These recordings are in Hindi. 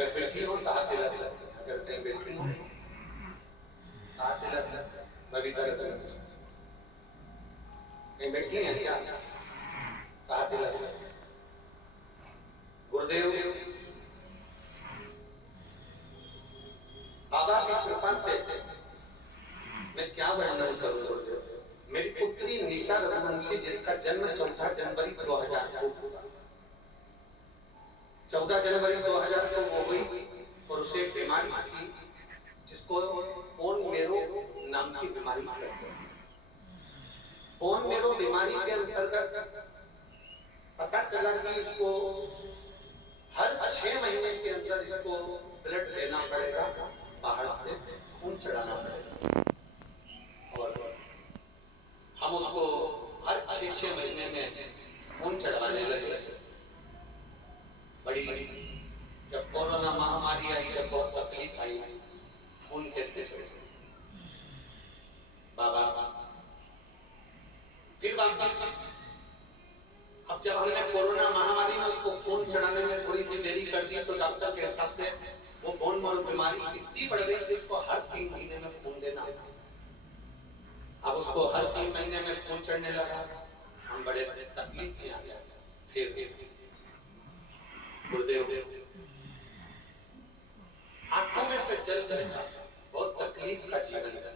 अगर बेटी हो कहा तिला सर, अगर कहीं बेटी हो कहा तिला सर, बबीता रतन कहीं बेटी है क्या, कहा तिला सर। गुरुदेव बाबा की कृपा से मैं क्या वर्णन करूं गुरुदेव। मेरी पुत्री निशा रघुवंशी जिसका जन्म 14 जनवरी 2000 को, 14 जनवरी 2000 को वो हुई और उसे बीमारी थी जिसको बोन मेरो नाम की बीमारी कहते हैं। बोन मेरो बीमारी के अंतर्गत पता चला कि इसको हर 6 महीने के अंदर इसको ब्लड देना पड़ेगा, बाहर से खून चढ़ाना पड़ेगा। और हम उसको हर 6 महीने में खून चढ़ाने लगे। बड़ी जब कोरोना महामारी आई, जब बहुत तकलीफ आई, खून कैसे चढ़े बाबा। फिर वापस अब जब हमने कोरोना महामारी में उसको खून चढ़ाने में थोड़ी सी देरी कर दी तो डॉक्टर के हिसाब से वो बोन मैरो बीमारी इतनी बढ़ गई कि उसको हर 3 महीने में खून देना। अब उसको हर 3 महीने में खून चढ़ने लगा। हम बड़े तकलीफ में आ गए। फिर गुरुदेव आंखों में से जल गया, बहुत तकलीफ का जीवन है।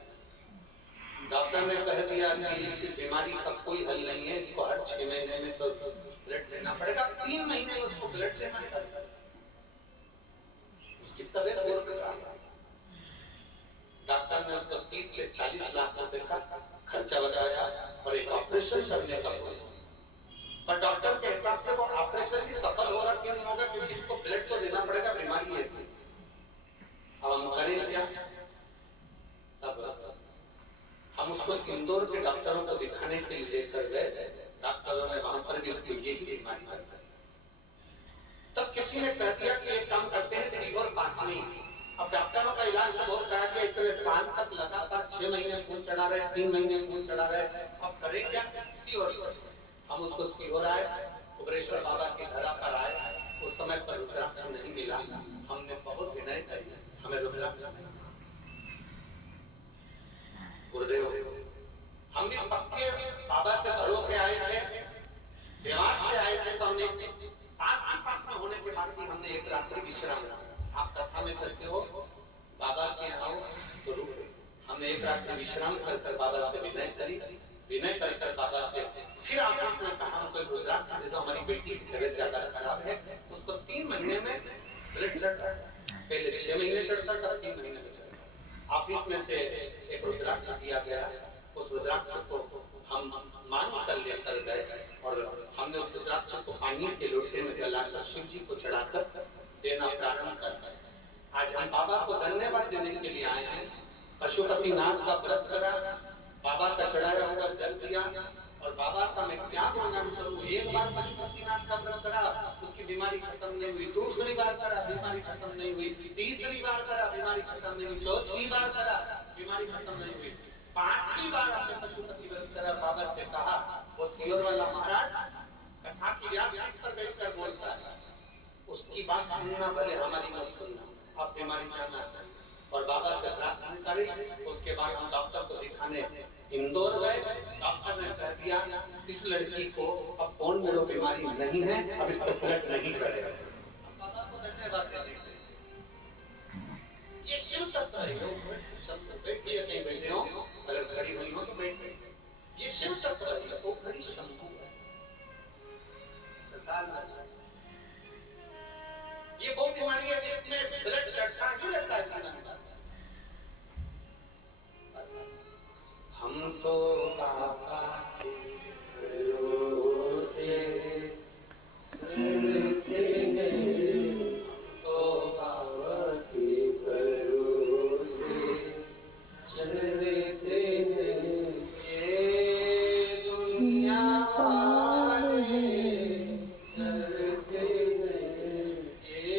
डॉक्टर ने कह दिया कि इस बीमारी का कोई हल नहीं है, इसको हर 6 महीने में तो ब्लड देना पड़ेगा। 3 महीने में उसको ब्लड देना चाहिए। उसकी तबीयत और बिगड़ा। डॉक्टर ने उसको 30 से 40 लाख रुपए का खर्चा बताया और एक ऑपरेशन करने का बोला। पर डॉक्टर के हिसाब से वो ऑपरेशन भी सफल होगा कि नहीं होगा, क्योंकि इसको ब्लड तो देना पड़ेगा, बीमारी ऐसी। अब हम करें क्या? तब हम उसको इंदौर के डॉक्टरों को दिखाने के लिए लेकर गए। डॉक्टरों ने वहां पर भी उसको यही बीमारी बताई। तब किसी ने कह दिया कि एक काम करते हैं, सीहोर पास में। अब डॉक्टरों का इलाज तो बहुत करा दिया, इतने साल तक लगातार 6 महीने खून चढ़ा रहे, 3 महीने खून चढ़ा रहे। अब करें क्या? सीहोर। हम उसको सीहोर आए, कुबरेश्वर बाबा के घर पर आए। उस समय पर रुद्राक्ष नहीं मिला। हमने बहुत विनय करी, हमें रुद्राक्ष नहीं। गुरुदेव हम भी पक्के बाबा से भरोसे आए थे, देवास से आए थे। तो हमने पास में होने के बाद भी हमने एक रात्रि विश्राम, आप कथा में करते हो बाबा के आओ तो रुको। हमने एक रात्रि विश्राम कर बाबा से विनय करी। विनय कर बाबा से फिर आपस में कहा, हमको रुद्राक्ष दे दो, हमारी बेटी की तबीयत ज्यादा खराब है। उसको 3 महीने में ब्लड चढ़ता है, पहले 6 महीने चढ़ता था, 3 महीने में चढ़ता। ऑफिस में से एक रुद्राक्ष दिया गया। उस रुद्राक्ष को हम मान कर लेकर गए और हमने उस रुद्राक्ष को पानी के लोटे में गलाकर शिव जी को चढ़ाकर देना प्रारंभ कर दिया। आज हम बाबा को धन्यवाद देने के लिए आए हैं। पशुपतिनाथ का व्रत करा, बाबा का चढ़ाया हुआ जल दिया और बाबा का मैं क्या गुणगान करूं। एक बार पशुपतिनाथ का व्रत करा, उसकी बीमारी खत्म नहीं हुई। दूसरी बार करा, बीमारी खत्म नहीं हुई। तीसरी बार करा, बीमारी खत्म नहीं हुई। चौथी बार करा, बीमारी खत्म नहीं हुई। 5वीं बार हमने पशुपति व्रत करा। बाबा से कहा, वो सीहोर वाला महाराज कथा की व्यासपीठ पर बैठकर बोलता है, उसकी बात सुनना भले, हमारी मत सुनना। आप बीमारी जानना चाहिए और बाबा से प्रार्थना करें। उसके बाद हम डॉक्टर को दिखाने इंदौर गए। डॉक्टर ने कह दिया, इस लड़की को अब बोन मैरो बीमारी नहीं है, अब इसको ब्लड नहीं चढ़ेगा। बाबा को धन्यवाद देते। ये शिव तत्व है। सब बैठिए, कहीं बैठे हो, अगर खड़ी हुई हो तो बैठे। ये शिव तत्व है, वो खड़ी शंभु है। ये वो बीमारी है जिसमें ब्लड चढ़ता ही रहता है। हम तो बाबा के भरोसे चलते हैं, तो बाबा के भरोसे चलते हैं। ये दुनिया वाले चलते हैं, ये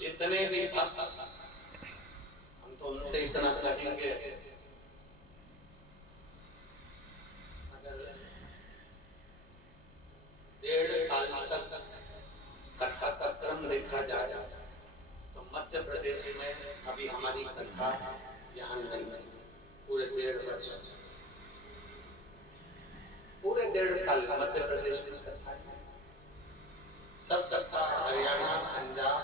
जितने भी भक्त, हम तो उनसे इतना कहेंगे, अगर 1.5 साल तक कथा का क्रम देखा जाए तो मध्य प्रदेश में अभी हमारी कथा यहाँ नहीं है। पूरे 1.5 वर्ष, पूरे 1.5 साल मध्य प्रदेश में कथा है। सब कथा हरियाणा, पंजाब,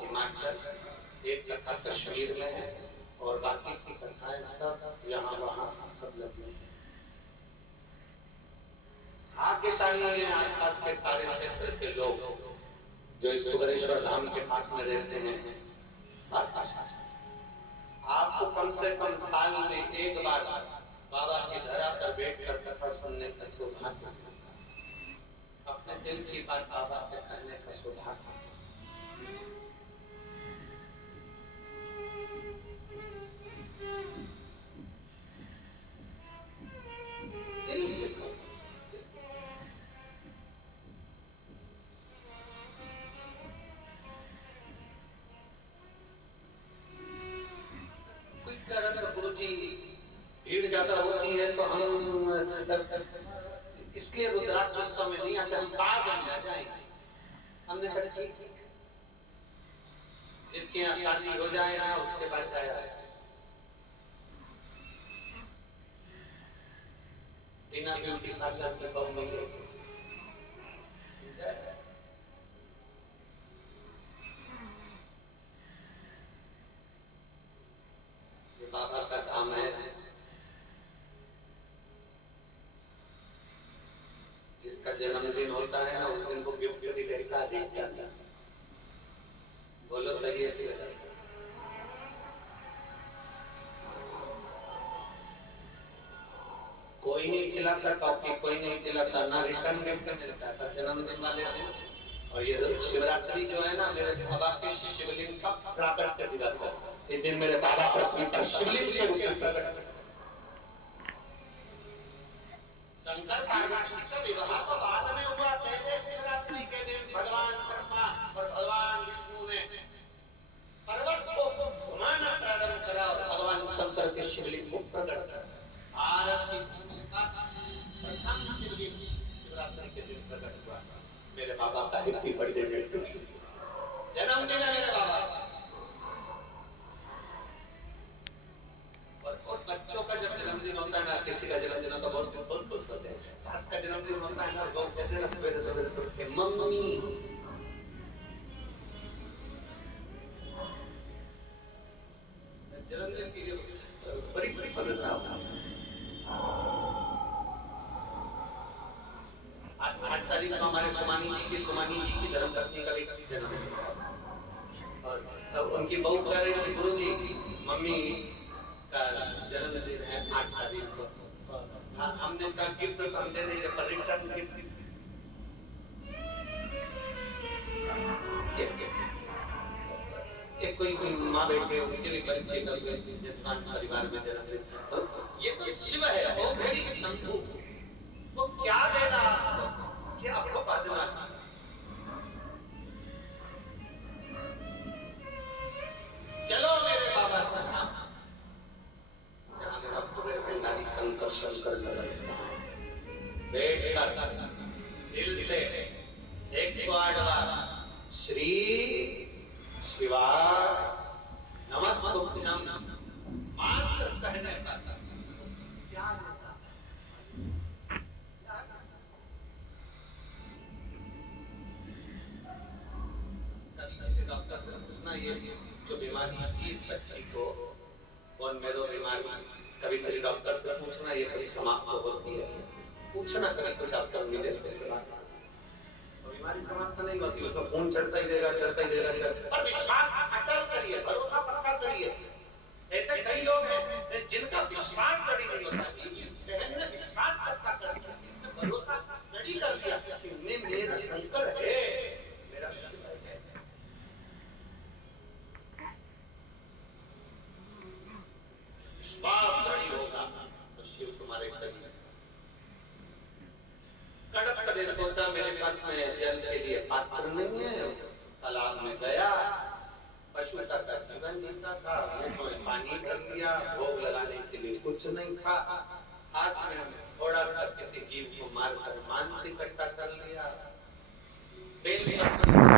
हिमाचल, एक कथा कश्मीर में है और बाकी की कथाएं सब यहाँ वहाँ सब लगी है। भाग्यशाली आसपास के सारे क्षेत्र के लोग जो इस सुगरेश्वर धाम के पास में रहते हैं, आपको कम से कम साल में एक बार बाबा की धरा पर बैठकर कथा सुनने का सौभाग्य, अपने दिल की बात बाबा से कहने का सौभाग्य। दिल से भीड़ ज्यादा होती है तो हम इसके रुद्राक्षोत्सव में नहीं आते, हम बाद में आ जाएंगे। हमने कहा ठीक, जिसके यहाँ शादी हो जाए ना उसके बाद जाया बिना ब्यूटी पार्लर के बहू मिले। ये बाबा का धाम है, जिसका जन्मदिन होता है ना उस दिन को गिफ्ट भी देता है। बोलो सही है? कोई नहीं खिलाता टॉफी, कोई नहीं खिलाता, ना रिटर्न गिफ्ट मिलता है पर जन्मदिन वाले दिन। और ये शिवरात्रि जो है ना, मेरे बाबा के शिवलिंग का प्राकट्य दिवस है। इस दिन मेरे बाबा पृथ्वी पर शिवलिंग के रूप में प्रकट हुए। शंकर पार्वती का विवाह तो बाद में हुआ, पहले शिवरात्रि के दिन भगवान ब्रह्मा और भगवान विष्णु ने पर्वत को घुमाना प्रारंभ करा और भगवान शंकर के शिवलिंग को प्रकट करा। भारत की भूमि का प्रथम शिवलिंग शिवरात्रि के दिन प्रकट हुआ। मेरे बाबा का हैप्पी बर्थडे टू यू, जन्मदिन है मेरे बाबा का। और बच्चों का जब जन्मदिन होता है ना, किसी का जन्मदिन होता है बहुत खुश होते हैं। सास का जन्मदिन होता है ना, लोग कहते हैं ना सवेरे सवेरे उठ के मम्मी, जन्मदिन के लिए बड़ी बड़ी समझना होता है। 8 तारीख को हमारे सुमानी जी की धर्मपत्नी का भी जन्मदिन और तब उनकी बहू कह रही थी गुरुजी मम्मी का जन्मदिन है 8 तारीख को। हमने कहा गिफ्ट तो हम दे देंगे पर रिटर्न गिफ्ट एक कोई माँ बैठे उनके भी बच्चे का परिवार में जन्मदिन, तो ये तो शिव है, वो भेड़ी की शंभू, वो क्या देगा कि आपको पादना। चलो मेरे बाबा का नाम जहाँ मेरा पूरे पिंडारी कंकर शंकर नमस्ते बैठ कर दिल से 108 बार श्री शिवा नमस्तुभ्यम मात्र कहने का क्या डॉक्टर से पूछना ये जो बीमारी थी इस बच्ची को कौन मेरो बीमारी, कभी किसी डॉक्टर से पूछना ये कभी समाप्त होती है, पूछना कभी कोई डॉक्टर मिले तो बीमारी समाप्त नहीं होती, उसका खून चढ़ता ही देगा पर विश्वास अटल करिए, भरोसा पक्का करिए। ऐसे कई लोग हैं जिनका विश्वास कड़ी नहीं होता, इस बहन ने विश्वास पक्का कर दिया, इसने भरोसा कड़ी कर दिया कि मेरा शंकर है, मेरा शिव है। विश्वास कड़ी होगा तो शिव तुम्हारे करीब। कड़क करे सोचा मेरे पास में जल के लिए पात्र नहीं है, तालाब में गया, पशु का जीवन जीता था, मुंह में पानी भर लिया, भोग लगाने के लिए कुछ नहीं था, हाथ में थोड़ा सा किसी जीव को मारकर मांस इकट्ठा कर लिया, बेल